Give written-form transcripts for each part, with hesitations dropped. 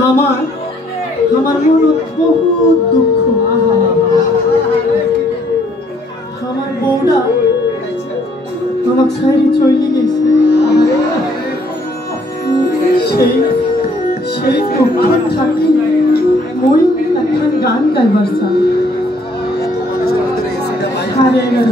আমার আমার মনত বহুত দুঃখ। আমার বউটা আমার ছাইরে চলে গেছে। সেই সেই দুঃখের থাকি ওই একটা গান গাইবার চাই। হারিয়ে গেল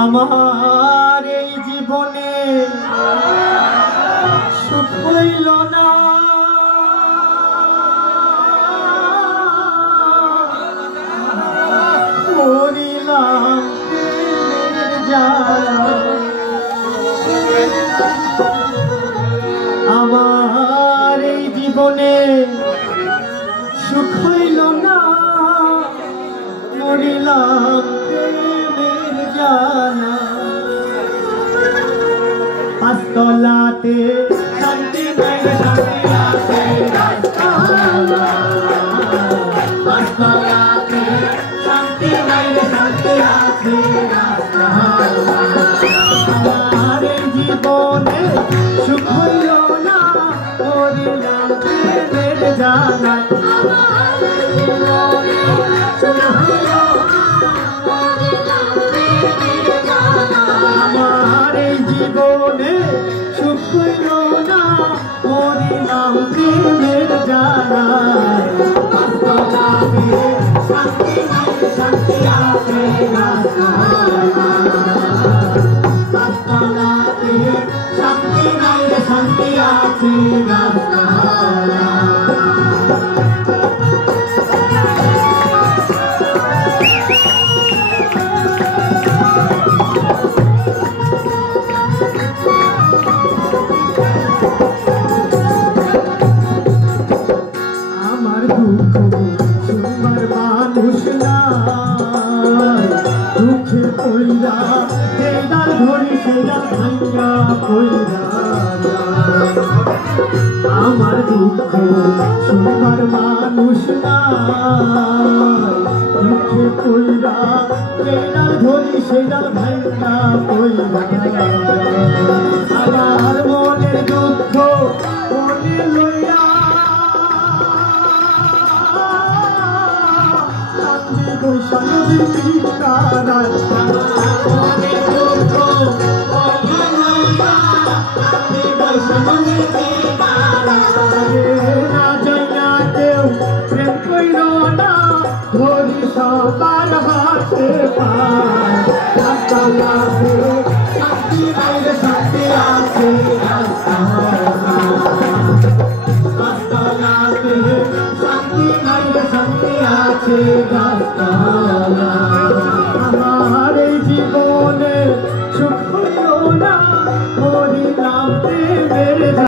আমার এই জীবনে সুখ হইল না, করিলাম প্রেমের জ্বালা। আমার এই জীবনে সুখ হইল না, করিলাম প্রেমের জ্বালা। পাঁচতলাতে শান্তি নাই রে শান্তি আছে রাস্তাওয়ালা। পাঁচতলাতে শান্তি নাই রে শান্তি আছে রাস্তাওয়ালা। আমার এই জীবনে সুখ হইল না, করিলাম প্রেমের জ্বালা। আমার এই জীবনে সুখ হইল না, করিলাম প্রেমের জ্বালা। শান্তি নাই শান্তি আছে রাস্তাওয়ালা। পাঁচতলাতে শান্তি নাই শান্তি আছে রাস্তাওয়ালা। আমার দুঃখ শুনবার মানুষ নাই, দুঃখে পইরা যেদার ধরি সেটা ভাঙ্গা পইরা। আমার দুঃখ শুনবার মানুষ নাই, দুঃখে পইরা যেদার ধরি সেটা ভাঙ্গা পইরা। আমার মনের দুঃখ মনে লইয়া প্রেম কইল না, ধরি সবার হাতে পায়। শান্তি নাই রে শান্তি আছে রাস্তাওয়ালা। পাঁচতলাতে শান্তি নাই রে শান্তি আছে রাস্তাওয়ালা।